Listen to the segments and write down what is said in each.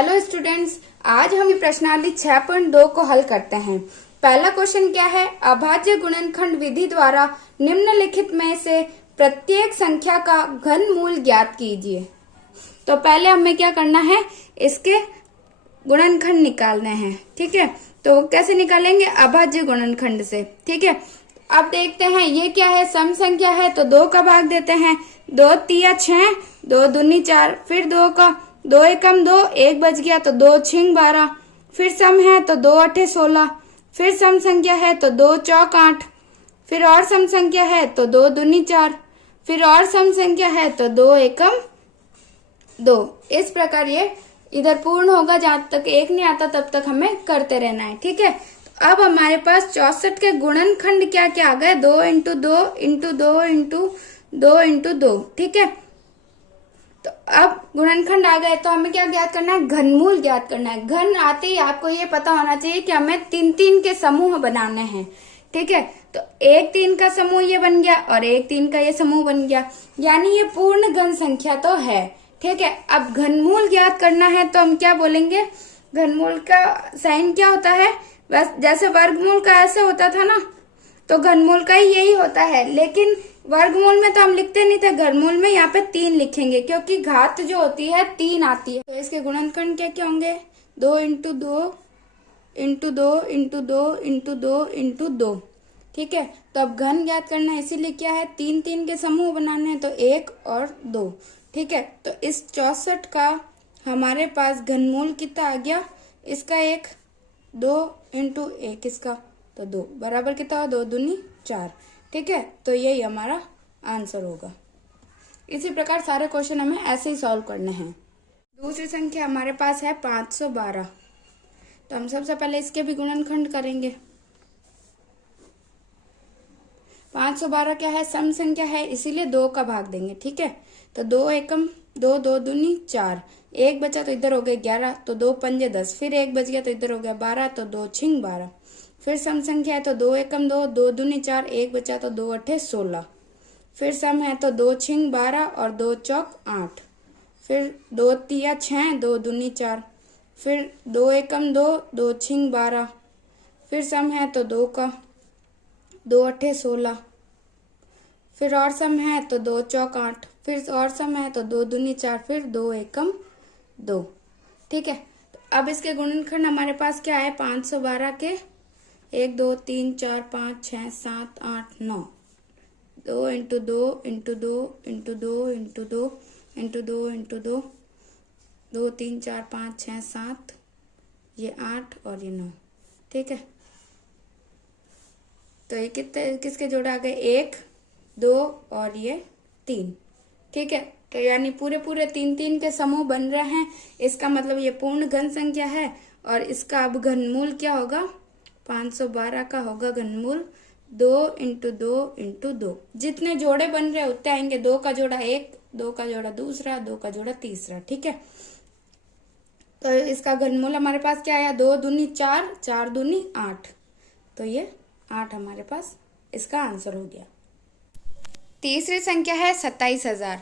Hello students, आज हम प्रश्नावली 6.2 को हल करते हैं। पहला क्वेश्चन क्या है? अभाज्य गुणनखंड विधि द्वारा निम्नलिखित में से प्रत्येक संख्या का घनमूल ज्ञात कीजिए। तो पहले हमें क्या करना है, इसके गुणनखंड निकालने हैं। ठीक है, तो कैसे निकालेंगे? अभाज्य गुणनखंड से। ठीक है, अब देखते हैं ये क्या है, सम संख्या है तो 2 का भाग देते हैं। 2 तिया 6, 2 दूनी 4, फिर 2 का 2 एकम 2, 1 बच गया तो 2 छिंग 12, फिर सम है तो 2 अठे 16, फिर सम संख्या है तो 2 चौक 8, फिर और सम संख्या है तो 2 दूनी 4, फिर और सम संख्या है तो 2 एकम 2। इस प्रकार ये इधर पूर्ण होगा, जहां तक 1 नहीं आता तब तक हमें करते रहना है। ठीक है, तो अब हमारे पास 64 के गुणनखंड क्या क्या आ गए? 2 इंटू 2 इंटू 2 इंटू 2 इंटू 2। ठीक है, तो अब गुणनखंड आ गए तो हमें क्या ज्ञात करना है? घनमूल ज्ञात करना है। घन आते ही आपको ये पता होना चाहिए कि हमें 3-3 के समूह बनाने हैं। ठीक है, तो 1 3 का समूह ये बन गया और 1 3 का ये समूह बन गया, यानी ये पूर्ण घन संख्या तो है। ठीक है, अब घनमूल ज्ञात करना है तो हम क्या बोलेंगे? घनमूल का साइन क्या होता है? बस जैसे वर्गमूल का ऐसे होता था ना, तो घनमूल का ही यही होता है। लेकिन वर्गमूल में तो हम लिखते नहीं थे, घनमूल में यहाँ पे 3 लिखेंगे, क्योंकि घात जो होती है 3 आती है। तो इसके गुणनखंड क्या क्या होंगे? 2 into 2 into 2 into 2 into 2 into 2। ठीक है, तो अब घन ज्ञात करना है, इसीलिए क्या है, 3-3 के समूह बनाने हैं, तो 1 और 2। ठीक है, तो इस 64 का हमारे पास घनमूल कितना आ गया? इसका 1, 2 इंटू 1 इसका, तो 2 बराबर कितना हुआ? 2 दूनी 4। ठीक है, तो यही हमारा आंसर होगा। इसी प्रकार सारे क्वेश्चन हमें ऐसे ही सॉल्व करने हैं। दूसरी संख्या हमारे पास है 512, तो हम सबसे पहले इसके भी गुणनखंड करेंगे। 512 क्या है? सम संख्या है, इसीलिए 2 का भाग देंगे। ठीक है, तो 2 एकम 2, 2 दूनी 4, 1 बचा तो इधर हो गए 11, तो 2 पंजे 10, फिर 1 बच गया तो इधर हो गया 12, तो 2 छिंग 12, फिर सम संख्या है तो 2 एकम 2, 2 दूनी 4, 1 बचा तो 2 अठे 16, फिर सम है तो 2 छिंग 12 और 2 चौक 8, फिर 2 तिया 6, 2 दूनी 4, फिर 2 एकम 2, 2 छिंग 12, फिर सम है तो 2 का 2 अठे 16, फिर और सम है तो 2 चौक 8, फिर और सम है तो 2 दूनी 4, फिर 2 एकम 2। ठीक है, तो अब इसके गुणनखंड हमारे पास क्या है? 512 के 1 2 3 4 5 6 7 8 9, 2 into 2 into 2 into 2 into 2 into 2 into 2, 2 3 4 5 6 7, ये 8 और ये 9। ठीक है, तो ये कितने किसके जोड़े आ गए? 1 2 और ये 3। ठीक है, तो यानी पूरे पूरे 3-3 के समूह बन रहे हैं। इसका मतलब ये पूर्ण घन संख्या है, और इसका अब घनमूल क्या होगा? 512 का होगा घनमूल 2 इंटू 2 इंटू 2। जितने जोड़े बन रहे उतने आएंगे। 2 का जोड़ा 1, 2 का जोड़ा दूसरा, 2 का जोड़ा तीसरा। ठीक है, तो इसका घनमूल हमारे पास क्या आया? 2 दूनी 4, 4 दूनी 8, तो ये 8 हमारे पास इसका आंसर हो गया। तीसरी संख्या है 27,000।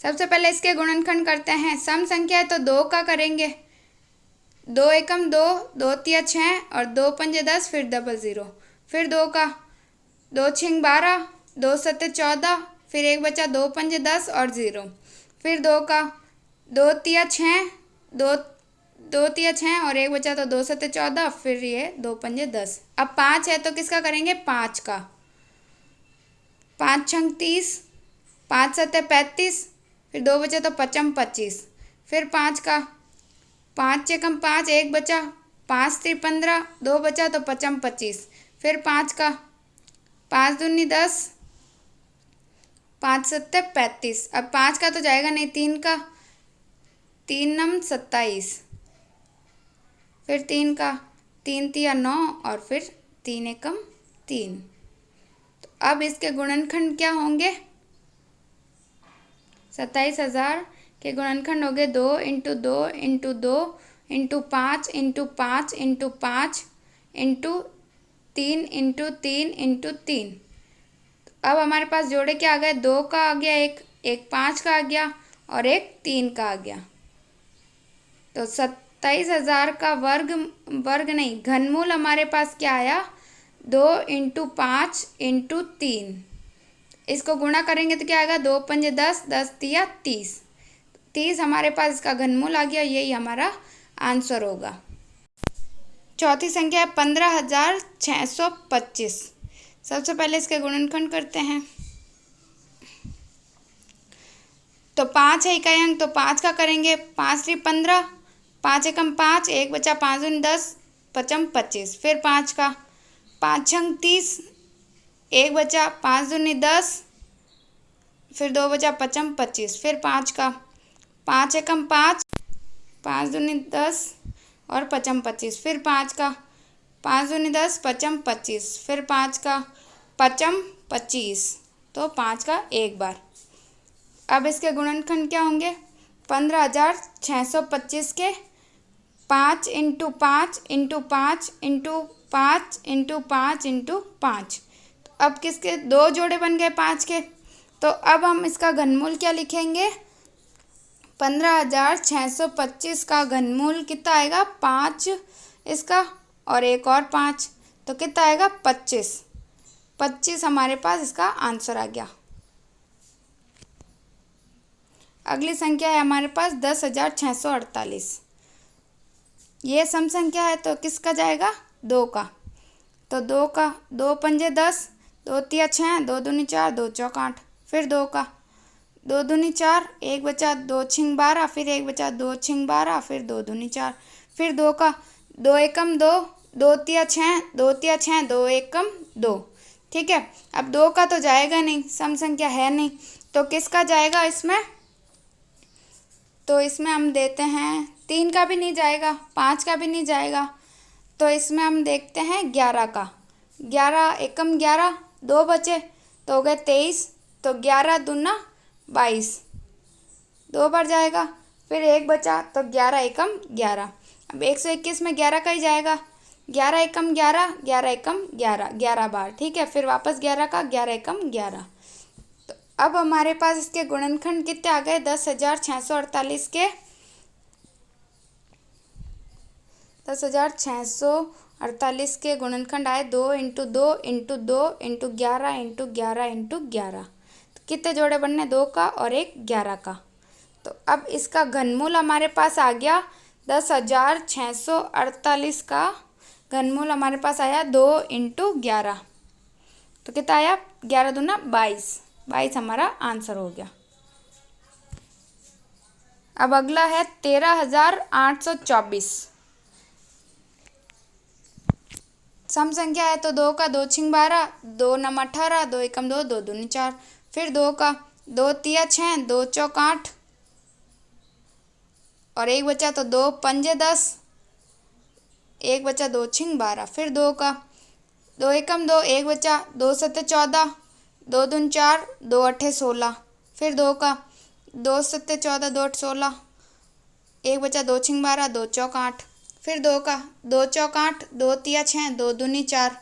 सबसे पहले इसके गुणनखंड करते हैं। सम संख्या है तो 2 का करेंगे। 2 एकम 2, 2 तिया 6 और 2 पंजे 10, फिर डबल 0, फिर 2 का 2 छिंग 12, 2 सत्ते 14, फिर 1 बचा 2 पंजे 10 और 0, फिर 2 का 2 तिया 6, 2 तिया 6 और 1 बचा तो 2 सत्ते 14, फिर ये 2 पंजे 10। अब 5 है तो किसका करेंगे? 5 का। 5 छंग 30, 5 सत्ते 35, फिर 2 बचे तो 55 25, फिर 5 का 5 एकम 5, 1 बचा, 5 3 15, 2 बचा तो 55 25, फिर 5 का 5 दूनी 10, 5 सत्ते 35। अब 5 का तो जाएगा नहीं, 3 का 3 नम 27, फिर 3 का 3 तिया 9 और फिर 3 एकम 3। तो अब इसके गुणनखंड क्या होंगे? 27,000 के गुणनखंड हो गए 2 into 2 into 2 into 5 into 5 into 5 into 3 into 3 into 3। अब हमारे पास जोड़े क्या आ गए? 2 का आ गया, एक 5 का आ गया और एक 3 का आ गया। तो 27,000 का वर्ग नहीं, घनमूल हमारे पास क्या आया? 2 × 5 × 3। इसको गुणा करेंगे तो क्या आएगा? 2 × 5 = 10, 10 × 3 = 30। 30 हमारे पास इसका घनमूल आ गया, यही हमारा आंसर होगा। चौथी संख्या है 15,625। सबसे पहले इसके गुणनखंड करते हैं। तो 5 है इकाई अंक, तो 5 का करेंगे। 5 × 15, 5 × 5, 1 बचा, 5 × 10, 5 × 25। फिर 5 का, 5 × 30, 1 बचा, 5 × 10, फिर 2 बचा, 5 × 25। फिर 5 का, 5 × 5, 5 × 10 और 5 × 25। फिर 5 का, 5 × 10, 5 × 25। फिर 5 का, 5 × 25, तो 5 का एक बार। अब इसके गुणनखंड क्या होंगे? 15,625 के 5 × 5 × 5 × 5 × 5 × 5। तो अब किसके दो जोड़े बन गए 5 के। तो अब हम इसका घनमूल क्या लिखेंगे? 15,625 का घनमूल कितना आएगा? 5 इसका और एक और 5, तो कितना आएगा? 25। 25 हमारे पास इसका आंसर आ गया। अगली संख्या है हमारे पास 10,648। ये सम संख्या है, तो किसका जाएगा? 2 का। तो 2 का, 2 × 5 = 10, 2 × 3 = 6, 2 दूनी 4, 2 चौक 8। फिर 2 का, 2 दूनी 4, 1 बचा, 2 × 12, फिर 1 बचा, 2 × 12, फिर 2 दूनी 4। फिर 2 का, 2 एकम 2, 2 × 6, 2 × 6, 2 एकम 2। ठीक है। अब 2 का तो जाएगा नहीं, सम संख्या है नहीं, तो किसका जाएगा इसमें? तो इसमें हम देते हैं 3 का भी नहीं जाएगा, 5 का भी नहीं जाएगा, तो इसमें हम देखते हैं 11 का। 11 एकम 11, 2 बचे तो हो गए 23, तो 11 दूना 22, 2 बार जाएगा। फिर 1 बचा, तो 11 एकम 11। अब 121 में 11 का ही जाएगा। 11 एकम 11, 11 एकम 11, 11 बार। ठीक है। फिर वापस 11 का, 11 एकम 11। तो अब हमारे पास इसके गुणनखंड कितने आ गए? 10,648 के 10,648 के गुणनखंड आए 2 × 2 × 2 × 11 × 11 × 11। तो कितने जोड़े बनने? 2 का और एक 11 का। तो अब इसका घनमूल हमारे पास आ गया 10,648 का घनमूल हमारे पास आया 2 × 11। तो कितना आया? 11 दूना 22, 22 हमारा आंसर हो गया। अब अगला है 13,824। सम संख्या है, तो 2 का, 2 × 12, 2 × 18, 2 एकम 2, 2 दूनी 4। फिर 2 का, 2 × 3 = 6, 2 चौक 8 और 1 बचा, तो 2 × 5 = 10, 1 बचा, 2 × 12। फिर 2 का, 2 एकम 2, 1 बचा, 2 × 7 = 14, 2 दूनी 4, 2 × 8 = 16। फिर 2 का, 2 × 7 = 14, 2 × 8 = 16, 1 बचा, 2 × 12, 2 चौक 8। फिर 2 का, 2 चौक 8, 2 × 3 = 6, 2 दूनी 4।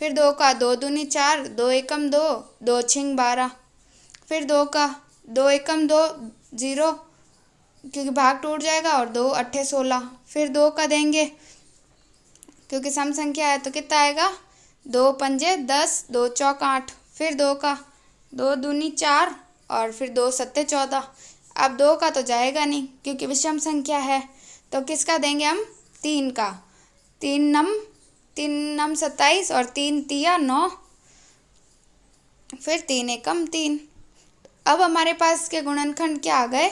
फिर 2 का, 2 दूनी 4, 2 एकम 2, 2 × 12। फिर 2 का, 2 एकम 2, 0, क्योंकि भाग टूट जाएगा, और 2 × 8 = 16। फिर 2 का देंगे, क्योंकि सम संख्या है, तो कितना आएगा? 2 × 5 = 10, 2 चौक 8। फिर 2 का, 2 दूनी 4 और फिर 2 × 7 = 14। अब 2 का तो जाएगा नहीं, क्योंकि विषम संख्या है, तो किसका देंगे हम? 3 का। 3 नम 27 और 3 तिया 9, फिर 3 एकम 3। अब हमारे पास के गुणनखंड क्या आ गए?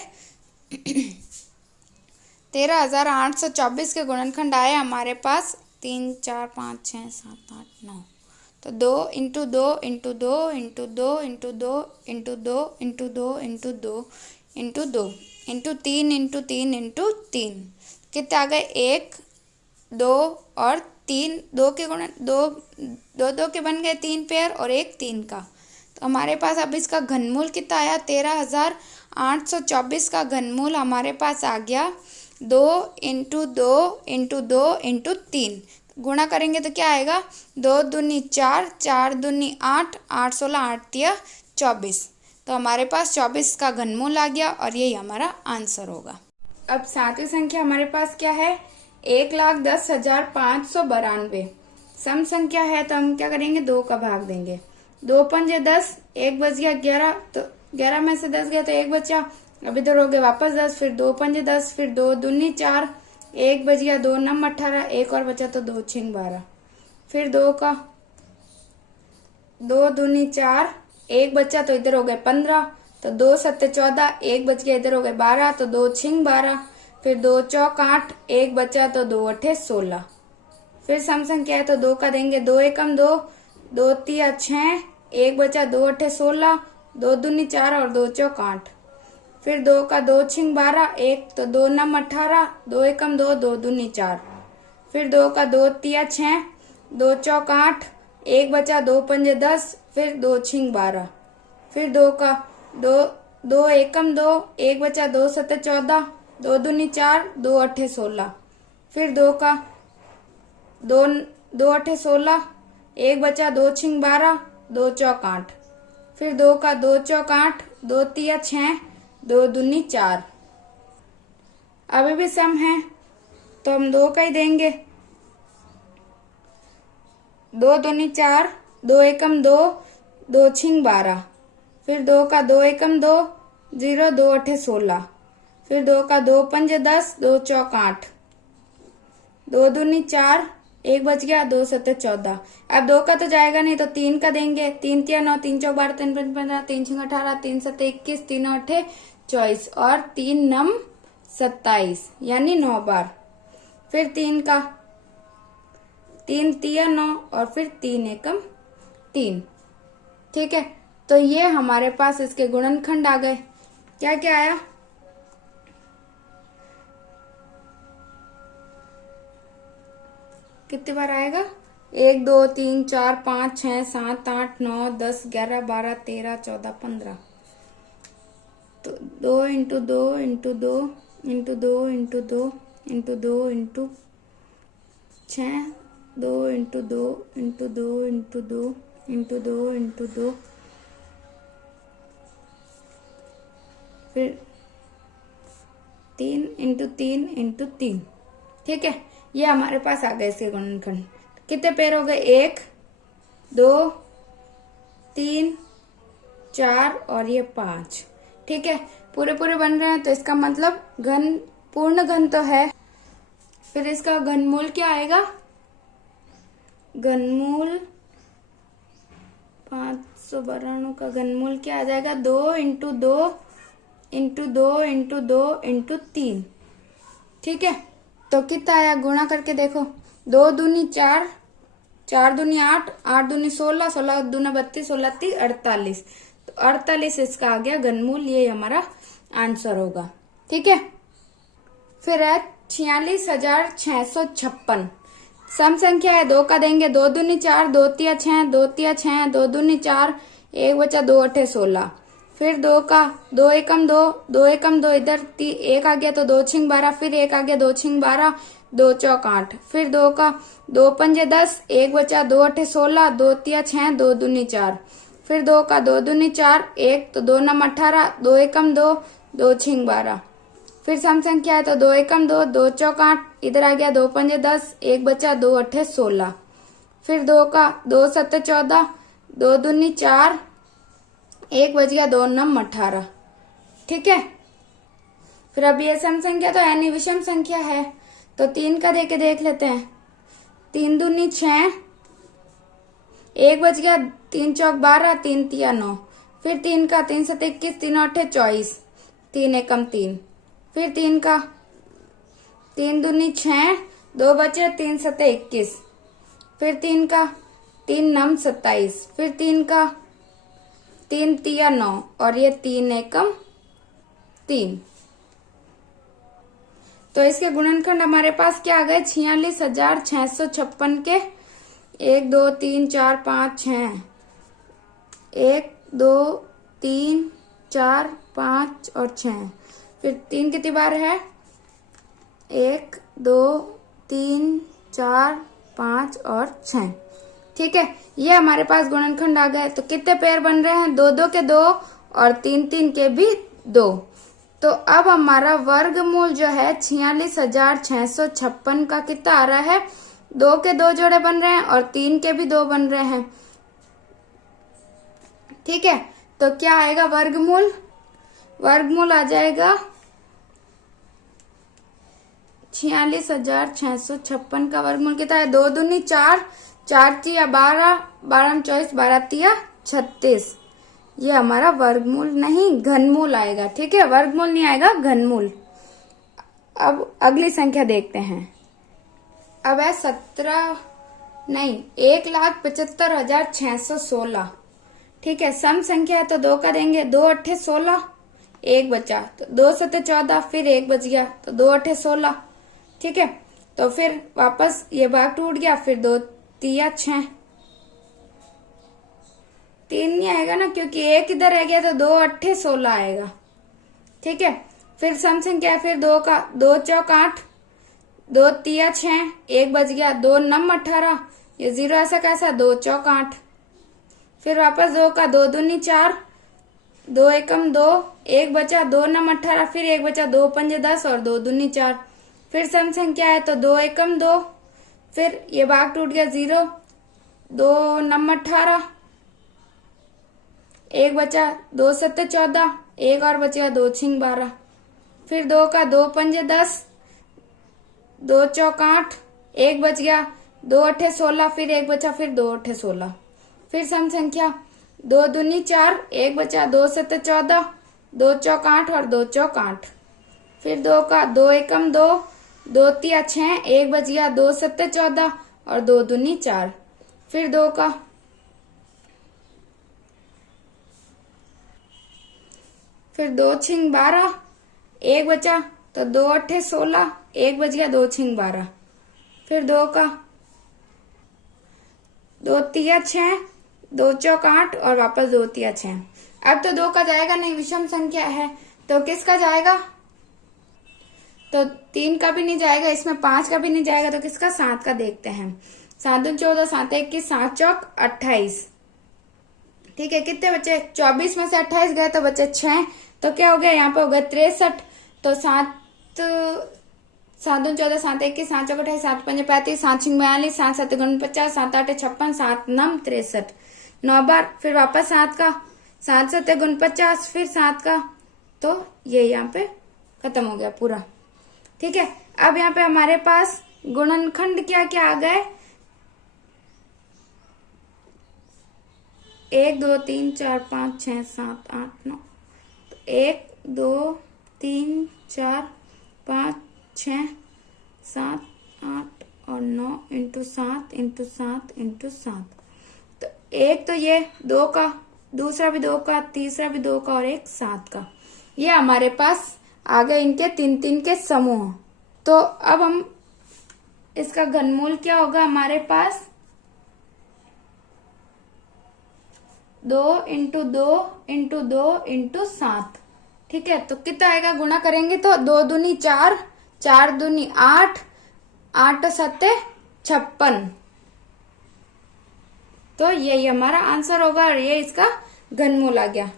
13,824 के गुणनखंड आए हमारे पास 3, 4, 5, 6, 7, 8, 9। तो 2 × 2 × 2 × 2 × 2 × 2 × 2 × 2 × 2 × 3 × 3 × 3 कितने आ गए? 1, 2 और 3। 2 के गुणन 2 2 2 के बन गए 3 पेयर और एक 3 का। तो हमारे पास अब इसका घनमूल कितना आया? 13,824 का घनमूल हमारे पास आ गया 2 × 2 × 2 × 3। गुणा करेंगे तो क्या आएगा? 2 दूनी 4, 4 दूनी 8, 8 × 16, 8 तिया 24। तो हमारे पास 24 का घनमूल आ गया और यही हमारा आंसर होगा। अब सातवीं संख्या हमारे पास क्या है, 1,10,592। सम संख्या है तो हम क्या करेंगे, 2 का भाग देंगे। 2 पंजे 10, 1 बच गया 11, तो 11 में से 10 गया तो 1 बचा। अब इधर हो गए वापस 10, फिर 2 पंजे 10, फिर 2 दूनी 4, 1 बच गया, 2 नम 18, 1 और बचा तो 2 छिंग 12। फिर 2 दूनी 4, 1 बचा तो इधर हो गए 15, तो 2 सत्ते 14, 1 बच गया, इधर हो गए 12, तो 2 छिंग 12। फिर 2 चौक 8, 1 बचा तो 2 अठे 16। फिर सम संख्या है तो 2 का देंगे, 2 एकम 2, 2 तिया 6, 1 बचा, 2 अठे 16, 2 दूनी 4 और 2 चौक 8। फिर 2 का 2 छिंग 12, 1 तो 2 नम 18, 2 एकम 2, 2 दूनी 4। फिर 2 का 2 तिया 6, 2 चौक 8, 1 बचा, 2 पंजे 10, फिर 2 छिंग 12। फिर 2 का 2 एकम 2, 1 बचा, 2 सत्ते 14, 2 दूनी 4, 2 अठे 16। फिर 2 का 2 अठे 16, 1 बचा, 2 छिंग 12, 2 चौक 8। फिर 2 का 2 चौक 8, 2 तिया 6, 2 दूनी 4। अभी भी सम है तो हम 2 का ही देंगे। 2 दूनी 4, 2 एकम 2, 2 छिंग 12। फिर 2 का 2 एकम 2, 0, 2 अठे 16। फिर 2 का 2 पंजे 10, 2 चौक 8, 2 दूनी 4, 1 बच गया, 2 सत्ते 14। अब 2 का तो जाएगा नहीं तो 3 का देंगे। 3 तिया 9, 3 चौक 12, 3 पंजे 15, 3 छिंग 18, 3 सत्ते 21, 3 अठे 24 और 3 नम 27, यानी 9 बार। फिर 3 का 3 तिया 9 और फिर 3 एकम 3। ठीक है, तो ये हमारे पास इसके गुणनखंड आ गए। क्या क्या आया, कितनी बार आएगा, 1 2 3 4 5 6 7 8 9 10 11 12 13 14 15। तो 2 into 2 into 2 into 2 into 2 into 2 into 6, 2 into 2 into 2 into 2 into 2 into 2, फिर 3 इंटू 3 इंटू 3। ठीक है, ये हमारे पास आ गए इसके गुणनखंड। कितने पेड़ हो गए, 1 2 3 4 और ये 5। ठीक है, पूरे पूरे बन रहे हैं तो इसका मतलब घन, पूर्ण घन तो है। फिर इसका घनमूल क्या आएगा, घनमूल 592 का घनमूल क्या आ जाएगा, 2 इंटू 2 इंटू 2 इंटू 2 इंटू 3। ठीक है, तो कितना आया, गुणा करके देखो। 2 दूनी 4, 4 दूनी 8, 8 दूनी 16, 16 दूना 32, 16 30 48। तो 48 इसका आ गया घनमूल, ये हमारा आंसर होगा। ठीक है, फिर है 46,656। सम संख्या है, 2 का देंगे। 2 दूनी 4, 2 तिया 6, 2 तिया 6, 2 दूनी 4, 1 बचा, 2 अठे 16। फिर 2 का 2 एकम 2, 2 एकम 2, इधर 1 आ गया तो 2 छिंग 12, फिर 1 आ गया, 2 छिंग 12, 2 चौक 8। फिर 2 का 2 पंजे 10, 1 बचा, 2 अठे 16, 2 तिया 6, 2 दूनी 4। फिर 2 का 2 दूनी 4, 1 तो 2 नम 18, 2 एकम 2, 2 छिंग 12। फिर सम संख्या है तो 2 एकम 2, 2 चौक 8, इधर आ गया, 2 पंजे 10, 1 बचा, 2 अठे 16। फिर 2 का 2 सत्ते 14, 2 दूनी 4, 1 बच गया, 2 नम 18। ठीक है, फिर अब ये सम संख्या तो यानी विषम संख्या है तो 3 का देके देख लेते हैं। 3 दूनी 6, 1 बच गया, 3 चौक 12, 3 तिया 9। फिर 3 का 3 सत्ते 21, 3 अठे 24, 3 एकम 3। फिर 3 का 3 दूनी 6, 2 बचे, 3 सत्ते 21। फिर 3 का 3 नम 27। फिर 3 का 3 तिया 9 और ये 3 एकम 3। तो इसके गुणनखंड हमारे पास क्या आ गए, 46,656 के 1 2 3 4 5 6, 1 2 3 4 5 और 6। फिर 3 कितनी बार है, 1 2 3 4 5 और 6। ठीक है, ये हमारे पास गुणनखंड आ गए। तो कितने पेयर बन रहे हैं, 2 2 के 2 और 3 3 के भी 2। तो अब हमारा वर्गमूल जो है 46,656 का कितना आ रहा है, 2 के 2 जोड़े बन रहे हैं और 3 के भी 2 बन रहे हैं। ठीक है, तो क्या आएगा वर्गमूल, वर्गमूल आ जाएगा 46,656 का वर्गमूल कितना है, 2 दूनी 4, 4 तिया 12, 12 24, 12 तिया 36। ये हमारा वर्गमूल नहीं घनमूल आएगा। ठीक है, वर्गमूल नहीं आएगा, घनमूल। अब अगली संख्या देखते हैं। अब है 1,75,616। ठीक है, सम संख्या है तो 2 का देंगे, 2 अट्ठे 16, 1 बचा तो 2 सत्ते 14, फिर 1 बच गया तो 2 अट्ठे 16। ठीक है, तो फिर वापस ये भाग टूट गया, फिर 2 तिया 6, 3 नहीं आएगा ना क्योंकि 1 इधर रह गया तो 2 अट्ठे 16 आएगा। ठीक है, फिर सम संख्या है, फिर 2 का 2 चौक 8, 2 तिया 6, 1 बच गया, 2 नम 18, ये 0 ऐसा कैसा, 2 चौक 8। फिर वापस 2 का 2 दूनी 4, 2 एकम 2, 1 बचा, 2 नम 18, फिर 1 बचा, 2 पंजे 10 और 2 दूनी 4। फिर सम संख्या है तो 2 एकम 2, फिर ये भाग टूट गया 0, 2 नम 18, 1 बचा, 2 सत्ते 14, 1 और बच गया, 2 छिंग 12। फिर 2 का 2 पंजे 10, 2 चौक 8, 1 बच गया, 2 अट्ठे 16, फिर 1 बचा, फिर 2 अट्ठे 16। फिर सम संख्या 2 दूनी 4, 1 बचा, 2 सत्ते 14, 2 चौक 8 और 2 चौक 8। फिर 2 का 2 एकम 2, 2 तिया 6, 1 बच गया, 2 सत्ते 14 और 2 दूनी 4। फिर 2 का फिर 2 छिंग 12, 1 बचा तो 2 अट्ठे 16, 1 बच गया, 2 छिंग 12। फिर 2 का 2 तिया 6, 2 चौक 8 और वापस 2 तिया 6। अब तो 2 का जाएगा नहीं, विषम संख्या है तो किसका जाएगा, तो 3 का भी नहीं जाएगा, इसमें 5 का भी नहीं जाएगा, तो किसका, 7 का देखते हैं। 7 दूनी 14, 7 21, 7 चौक 28। ठीक है, कितने बचे, 24 में से 28 गए तो बचे 6, तो क्या हो गया, यहाँ पे हो गया 63। तो 7 दूनी 14, 7 21, 7 चौक 28, 7 पंजे 35, 7 छिंग 42, 7 7 49, 7 8 56, 7 नम 63, 9 बार। फिर वापस 7 का, 7 7 49, फिर 7 का, तो ये यहाँ पे खत्म हो गया पूरा। ठीक है, अब यहाँ पे हमारे पास गुणनखंड क्या क्या आ गए, 1 2 3 4 5 6 7 8 9, 1 2 3 4 5 6 7 8 और 9 इंटू 7 इंटू 7 इंटू 7। तो एक तो ये 2 का, दूसरा भी 2 का, तीसरा भी 2 का और एक 7 का। ये हमारे पास आ गए इनके 3 के समूह। तो अब हम इसका घनमूल क्या होगा हमारे पास, 2 इंटू 2 इंटू 2 इंटू 7। ठीक है, तो कितना आएगा, गुणा करेंगे तो 2 दूनी 4, 4 दूनी 8, 8 सत्ते 56। तो यही हमारा आंसर होगा और ये इसका घनमूल आ गया।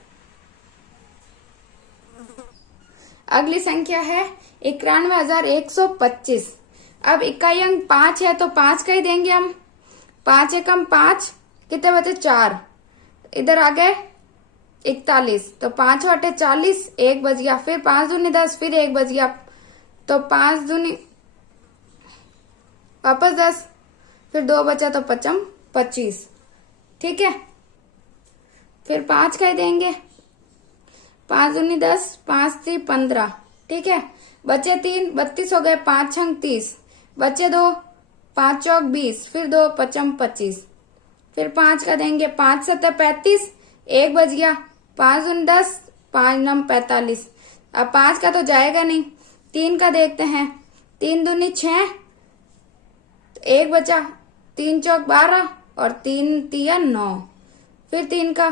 अगली संख्या है 91,125। अब इकाई अंक 5 है तो 5 का ही देंगे हम। 5 एकम 5, कितने बचे, 4, इधर आ गए 41, तो 5 अट्ठे 40, 1 बच गया, फिर 5 दूनी 10, फिर 1 बच गया, तो 5 दूनी वापस 10, फिर 2 बचा तो 5 25। ठीक है, फिर 5 का ही देंगे, 5 दूनी 10, 5 3 15। ठीक है, बचे 3, 32 हो गए, 5 छंग 30, बचे 2, 5 चौक 20, फिर 2 5 25। फिर 5 का देंगे, 5 7 35, 1 बच गया, 5 दूनी 10, 5 9 45। अब 5 का तो जाएगा नहीं, 3 का देखते हैं, 3 दूनी 6, 1 बचा, 3 चौक 12 और 3 तिया 9। फिर 3 का,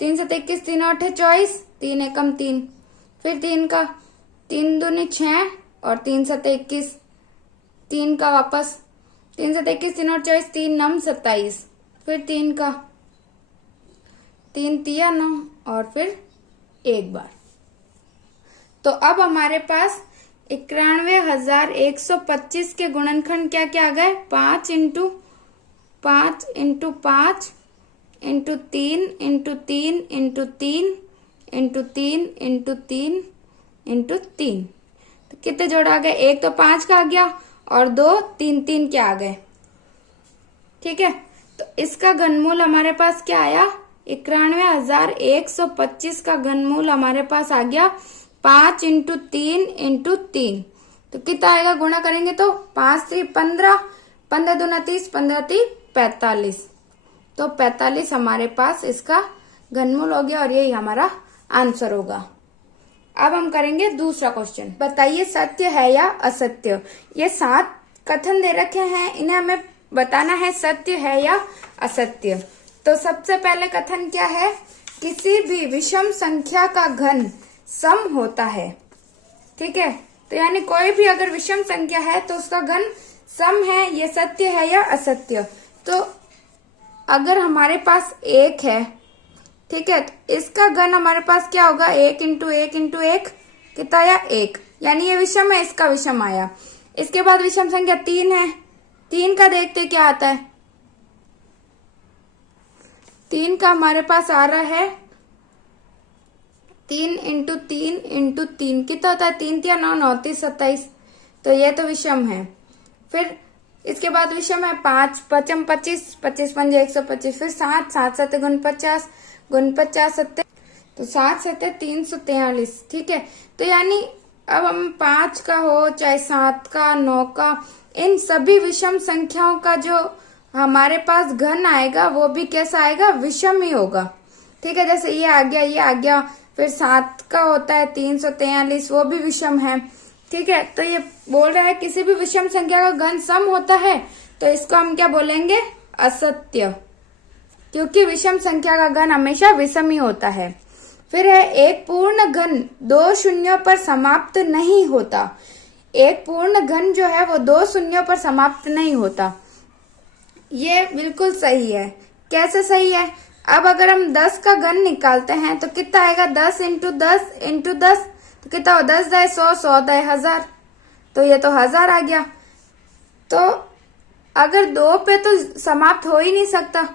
3 7 21, 3 8 24, 3 एकम 3। फिर 3 का, 3 दूनी 6 और 3 7 21, 3 का वापस, 3 7 21, 3 8 24, 3 9 27। फिर 3 का, 3 तिया 9 और फिर 1 बार। तो अब हमारे पास 91,125 के गुणनखंड क्या क्या आ गए, 5 into 5 into 5 into 3 into 3 into 3 into 3 into 3 into 3। तो कितने जोड़ आ गए, एक तो 5 का आ गया और दो 3 3 के आ गए। ठीक है, तो इसका घनमूल हमारे पास क्या आया, 91,125 का घनमूल हमारे पास आ गया 5 इंटू 3 इंटू 3। तो कितना आएगा, गुणा करेंगे तो 5 3 15, 15 दूना 30, 15 3 45। तो 45 हमारे पास इसका घनमूल हो गया और यही हमारा आंसर होगा। अब हम करेंगे दूसरा क्वेश्चन। बताइए सत्य है या असत्य। ये 7 कथन दे रखे हैं, इन्हें हमें बताना है सत्य है या असत्य। तो सबसे पहले कथन क्या है, किसी भी विषम संख्या का घन सम होता है। ठीक है, तो यानी कोई भी अगर विषम संख्या है तो उसका घन सम है, ये सत्य है या असत्य। तो अगर हमारे पास 1 है, ठीक है, तो इसका घन हमारे पास क्या होगा, 1 इंटू 1 इंटू 1 कितना आया, 1, यानी ये विषम है, इसका विषम आया। इसके बाद विषम संख्या 3 है, 3 का देखते क्या आता है, 3 का हमारे पास आ रहा है 3 इंटू 3 इंटू 3 कितना होता है, 3 3 9 9 30 27। तो ये तो विषम है। फिर इसके बाद विषम है 5 5 25 25 5 125। फिर 7 7 7 49 49 7, तो 7 7 343। ठीक है, तो यानी अब हम 5 का हो चाहे 7 का 9 का, इन सभी विषम संख्याओं का जो हमारे पास घन आएगा वो भी कैसा आएगा, विषम ही होगा। ठीक है, जैसे ये आ गया, ये आ गया। फिर 7 का होता है 343, वो भी विषम है। ठीक है, तो ये बोल रहा है किसी भी विषम संख्या का घन सम होता है, तो इसको हम क्या बोलेंगे, असत्य, क्योंकि विषम संख्या का घन हमेशा विषम ही होता है। फिर है एक पूर्ण घन 2 शून्यों पर समाप्त नहीं होता। एक पूर्ण घन जो है वो 2 शून्यों पर समाप्त नहीं होता। ये बिल्कुल सही है। कैसे सही है, अब अगर हम 10 का घन निकालते हैं तो कितना आएगा, 10 इंटू 10 इंटू 10, तो कितना हो, 10 दाए 100, 100 दाए 1000, तो ये तो 1000 आ गया। तो अगर 2 पे तो समाप्त हो ही नहीं सकता,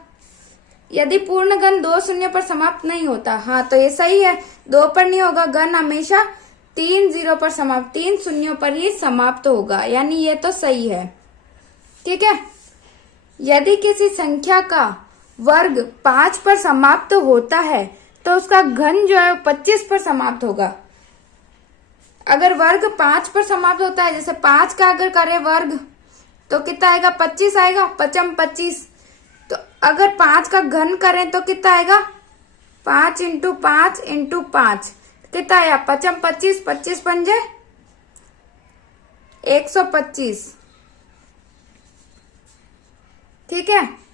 यदि पूर्ण घन 2 शून्य पर समाप्त नहीं होता। हाँ, तो ये सही है, 2 पर नहीं होगा, घन हमेशा 3 0 पर समाप्त, 3 शून्यों पर ही समाप्त होगा, यानी ये तो सही है। ठीक है, यदि किसी संख्या का वर्ग 5 पर समाप्त होता है तो उसका घन जो है 25 पर समाप्त होगा। अगर वर्ग 5 पर समाप्त होता है, जैसे 5 का अगर करे वर्ग तो कितना आएगा, 25 आएगा, 5 25। तो अगर 5 का घन करें तो कितना आएगा, 5 इंटू 5 इंटू 5, कितना आया, 5 25, 25 पंजे 125। ठीक है,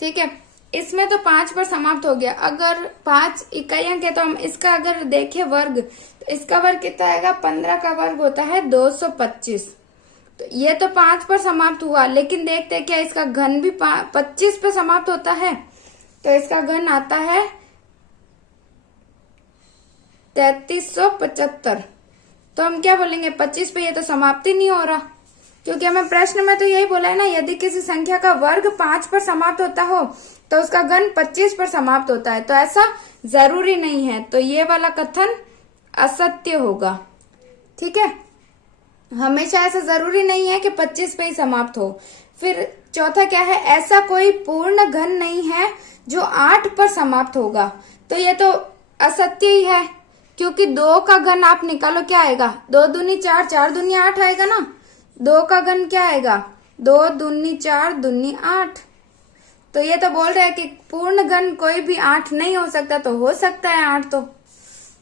ठीक है, इसमें तो 5 पर समाप्त हो गया। अगर 5 इकाइयां के, तो हम इसका अगर देखें वर्ग, तो इसका वर्ग कितना आएगा, 15 का वर्ग होता है 225। तो ये तो 5 पर समाप्त हुआ, लेकिन देखते हैं क्या इसका घन भी 25 पर समाप्त होता है। तो इसका घन आता है 3375। तो हम क्या बोलेंगे, 25 पे ये तो समाप्ति नहीं हो रहा, क्योंकि हमें प्रश्न में तो यही बोला है ना, यदि किसी संख्या का वर्ग 5 पर समाप्त होता हो तो उसका घन 25 पर समाप्त होता है। तो ऐसा जरूरी नहीं है, तो ये वाला कथन असत्य होगा। ठीक है, हमेशा ऐसा जरूरी नहीं है कि 25 पे ही समाप्त हो। फिर चौथा क्या है, ऐसा कोई पूर्ण घन नहीं है जो 8 पर समाप्त होगा। तो ये तो असत्य ही है, क्योंकि 2 का घन आप निकालो, क्या आएगा, 2 दूनी 4, 4 दूनी 8 आएगा ना। 2 का घन क्या आएगा, 2 दूनी 4 दूनी 8। तो ये तो बोल रहा है कि पूर्ण घन कोई भी 8 नहीं हो सकता, तो हो सकता है 8।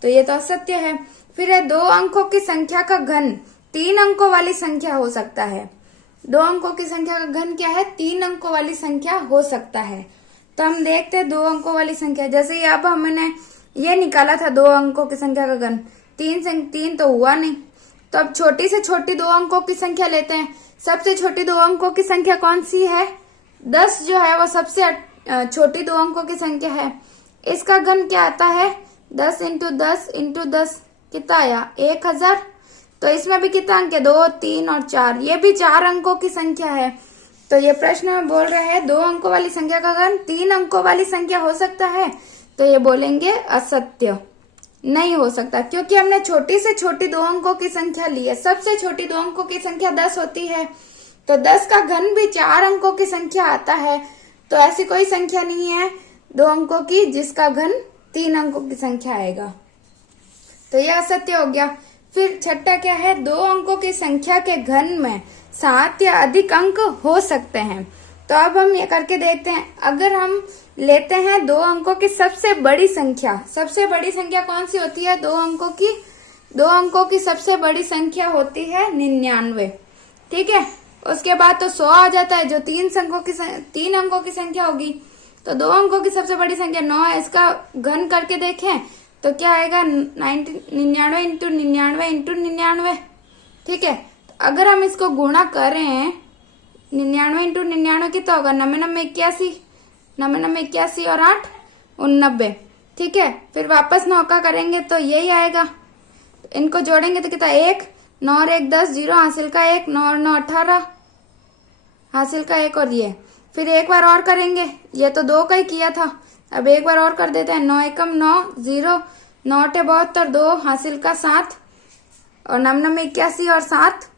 तो ये तो असत्य है। फिर है 2 अंकों की संख्या का घन 3 अंकों वाली संख्या हो सकता है। 2 अंकों की संख्या का घन क्या है, 3 अंकों वाली संख्या हो सकता है। तो हम देखते हैं 2 अंकों वाली संख्या, जैसे ये अब हमने ये निकाला था 2 अंकों की संख्या का घन, 3 तो हुआ नहीं। तो अब छोटी से छोटी 2 अंकों की संख्या लेते हैं। सबसे छोटी 2 अंकों की संख्या कौन सी है, 10 जो है वो सबसे छोटी 2 अंकों की संख्या है। इसका घन क्या आता है, 10 इंटू 10 इंटू 10 कितना आया 1000। तो इसमें भी कितना अंक है 2, 3 और 4, ये भी 4 अंकों की संख्या है। तो ये प्रश्न में बोल रहा है 2 अंकों वाली संख्या का घन 3 अंकों वाली संख्या हो सकता है। तो ये बोलेंगे असत्य, नहीं हो सकता, क्योंकि हमने छोटी से छोटी 2 अंकों की संख्या ली है। सबसे छोटी 2 अंकों की संख्या 10 होती है, तो 10 का घन भी 4 अंकों की संख्या आता है। तो ऐसी कोई संख्या नहीं है 2 अंकों की जिसका घन 3 अंकों की संख्या आएगा। तो यह असत्य हो गया। फिर छठा क्या है, 2 अंकों की संख्या के घन में 7 या अधिक अंक हो सकते हैं। तो अब हम ये करके देखते हैं। अगर हम लेते हैं 2 अंकों की सबसे बड़ी संख्या, सबसे बड़ी संख्या कौन सी होती है 2 अंकों की? 2 अंकों की सबसे बड़ी संख्या होती है 99, ठीक है। उसके बाद तो 100 आ जाता है जो 3 अंकों की संख्या होगी। तो 2 अंकों की सबसे बड़ी संख्या 9 है, इसका घन करके देखें तो क्या आएगा 99 इंटू 99 इंटू 99, ठीक है। तो अगर हम इसको गुणा करें 99 इंटू 99 कितना होगा 99 81 और 8 89, ठीक है। फिर वापस 9 का करेंगे तो यही आएगा। इनको जोड़ेंगे तो कितना 1, 9 और 1 10, 0 हासिल का 1, 9 और 9 18 हासिल का 1 और ये। फिर एक बार और करेंगे, ये तो 2 का ही किया था, अब एक बार और कर देते हैं। 9 एकम 9, 0, 9 8 72, 2 हासिल का 7 और 9 81 और 7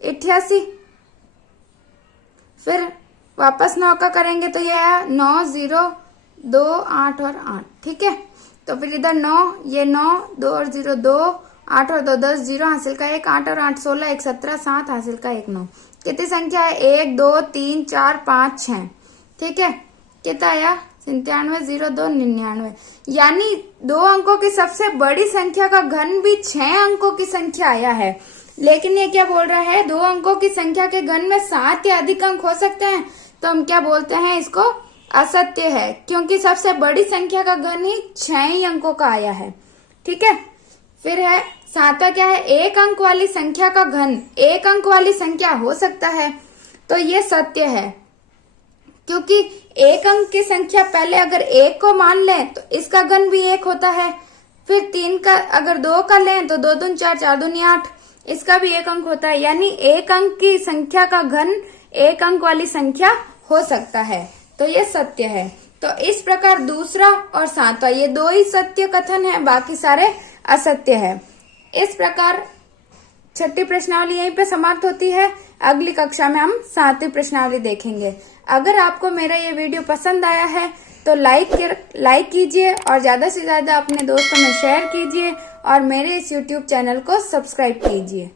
88। फिर वापस 9 का करेंगे तो ये है 9 0 2 8 और 8, ठीक है। तो फिर इधर 9, ये 9 2 और 0 2, 8 और 2 10, 0 हासिल का 1, 8 और 8 16, 1 17, 7 हासिल का 1 9। कितनी संख्या है 1 2 3 4 5 6, ठीक है। कितना आया 97 0 2 99। यानी 2 अंकों की सबसे बड़ी संख्या का घन भी 6 अंकों की संख्या आया है। लेकिन ये क्या बोल रहा है 2 अंकों की संख्या के घन में 7 या अधिक अंक हो सकते हैं। तो हम क्या बोलते हैं इसको असत्य है, क्योंकि सबसे बड़ी संख्या का घन ही 6 ही अंकों का आया है, ठीक है। फिर है 7वां क्या है 1 अंक वाली संख्या का घन 1 अंक वाली संख्या हो सकता है। तो ये सत्य है, क्योंकि 1 अंक की संख्या पहले अगर 1 को मान लें तो इसका घन भी 1 होता है। फिर 3 का अगर 2 का लें तो 2 दूनी 4, 4 दूनी 8, इसका भी 1 अंक होता है। यानी 1 अंक की संख्या का घन 1 अंक वाली संख्या हो सकता है। तो ये सत्य है। तो इस प्रकार दूसरा और 7वां ये 2 ही सत्य कथन है, बाकी सारे असत्य है। इस प्रकार छठी प्रश्नावली यहीं पे समाप्त होती है। अगली कक्षा में हम 7वीं प्रश्नावली देखेंगे। अगर आपको मेरा ये वीडियो पसंद आया है तो लाइक कीजिए और ज्यादा से ज्यादा अपने दोस्तों में शेयर कीजिए और मेरे इस YouTube चैनल को सब्सक्राइब कीजिए।